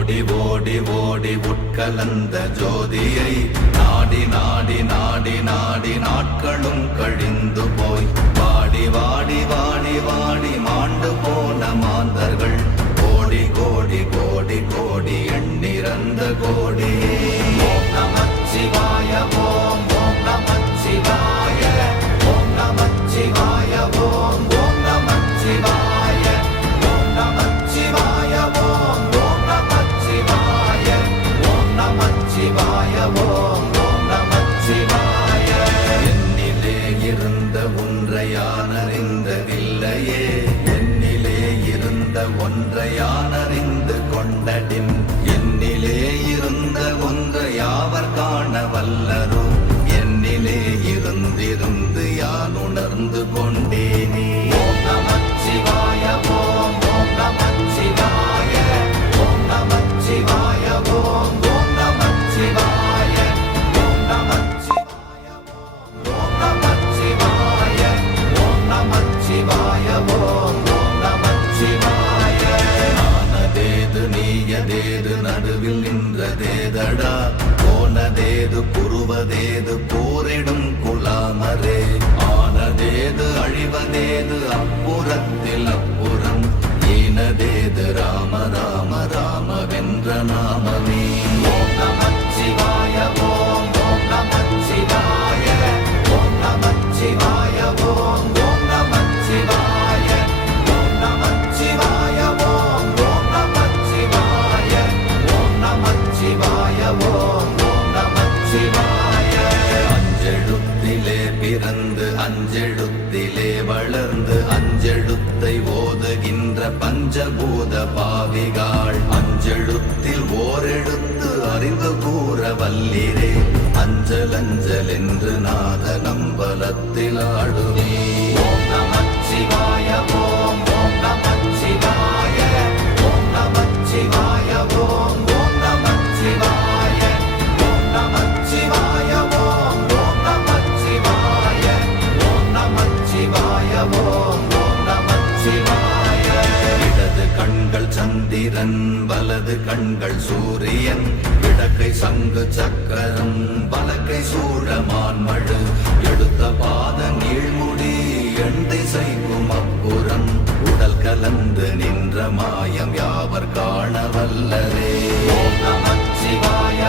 ஓடி ஓடி ஓடி உட்கலந்த ஜோதியை நாடி நாடி நாடி நாடி நாட்களும் கழிந்து போய் வாடி வாடி வாடி வாடி மாண்டு போன மாந்தர்கள் கோடி கோடி கோடி கோடி எண்ணிறந்த கோடி. ஓம் நமச்சிவாய ஓம் ஓம் நமச்சிவாய ஓம் நமச்சிவாய ஓம் ஓம் நமச்சிவாய ஓம் நமச்சிவாய ஓம் ஓம் நமச்சிவாய ஓம் நமச்சிவாய ஓம் ஓம் நமச்சிவாய. என்னிலே இருந்த ஒன்றை யான் அறிந்ததில்லையே, என்னிலே இருந்த ஒன்றை யான் அறிந்து கொண்டடின், என்னிலே இருந்த ஒன்றை யாவர் காண வல்லரோ, என்னிலே இருந்திருந்து யான் உணர்ந்து கொண்டேனே. ஓம் நமச்சிவாய ஓம் ஓம் நமச்சிவாய ஓம் நமச்சிவாய ஓம் ஓம் நமச்சிவாய ஓம் நமச்சிவாய ஓம் நமச்சிவாய ஓம் நமச்சிவாய ஓம் ஓம் நமச்சிவாய. நானதேது நீயதேது நடுவில் நின்றதேதடா, போனதேது புருவதேது போரிடும் குலாமரே, ஆனதேது அழிவதேது அப்புறத்தில் அப்புறம், ஈனதேது ராம ராம ராம வென்ற நாமமே. ஓம் நமச்சிவாய ஓம் ஓம் நமச்சிவாய ஓம் நமச்சிவாய ஓம் ஓம் நமச்சிவாய ஓம் நமச்சிவாய ஓம் ஓம் நமச்சிவாய ஓம் நமச்சிவாய ஓம் ஓம் நமச்சிவாய. அஞ்செழுத்திலே பிறந்து அஞ்செழுத்திலே வளர்ந்து அஞ்செழுத்தை ஓதுகின்ற பஞ்சபூத பாவிகாள், அஞ்செழுத்தில் ஓரெழுத்து அறிந்து கூற வல்லிரே, அஞ்சல் அஞ்சல் என்று நாத நம்பலத்தில் ஆடுவே. ஓம் நமச்சிவாய ஓம் ஓம் நமச்சிவாய ஓம் நமச்சிவாய ஓம் ஓம் நமச்சிவாய ஓம் நமச்சிவாய ஓம் ஓம் நமச்சிவாய ஓம் நமச்சிவாய ஓம் ஓம் நமச்சிவாய. இடது கண்கள் சந்திரன் வலது கண்கள் சூரியன், இடக்கை சங்கு சக்கரம் வலக்கை சூழமான்மழு, எடுத்த பாத நீழ்முடி எண் திசைக்கும் அப்புறம், உடல் கலந்து நின்ற மாயம் யாவர் காண வல்லரே. ஓம் நமச்சிவாய